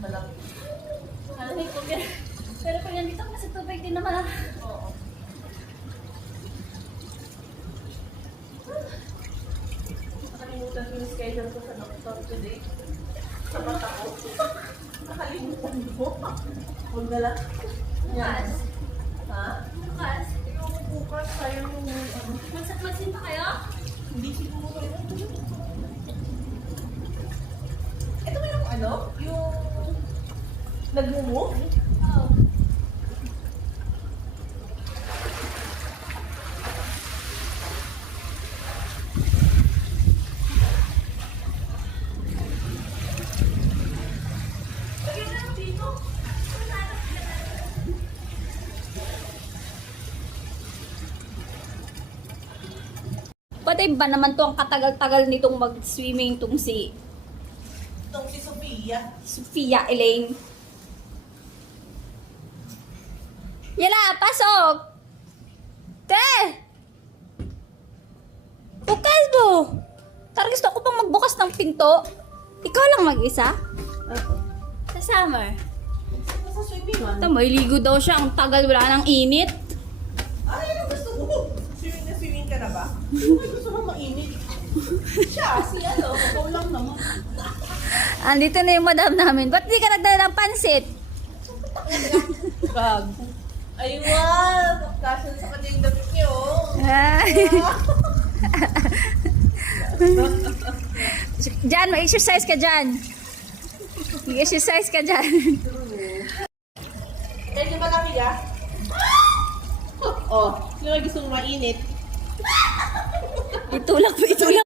Malamig. Malamig po. Pero pag nandito kasi tubig din naman. Oo. Nakalimutan ko yung schedule ko sa doktor today. Sa mata ko. Nakalimutan ko. Huwag na lang. Yan. Bukas. Ha? Bukas. Ikaw ko bukas. Sayang yung ano. Magsat-magsin pa kayo? Hindi siguro yun. Ito ba yung ano? Yung nag-move? Oo. Lagyan na lang dito. Patay ba naman to ang katagal-tagal nitong mag-swimming tong si Itong si Sophia. Sophia Elaine? Yala, pasok! Te! Bukas mo! Tara, gusto ko pang magbukas ng pinto. Ikaw lang mag-isa? Sa summer. Nasa swimming man. Ito, may ligo daw siya. Ang tagal, wala nang init. Ay, ano gusto mo? Swimming ka na ba? Ay, gusto mo mainit. Siya, si ano, ikaw lang naman. Andito na yung madam namin. Ba't di ka nagdala ng pansit? Gag. Ay, wow! Kasal sa kanya yung damit niyo. Ay. Jan, mag-exercise ka dyan. Mag-exercise ka dyan. Medyo malaki ah. Oh, sino may gusto mo mainit? Itulak mo, itulak.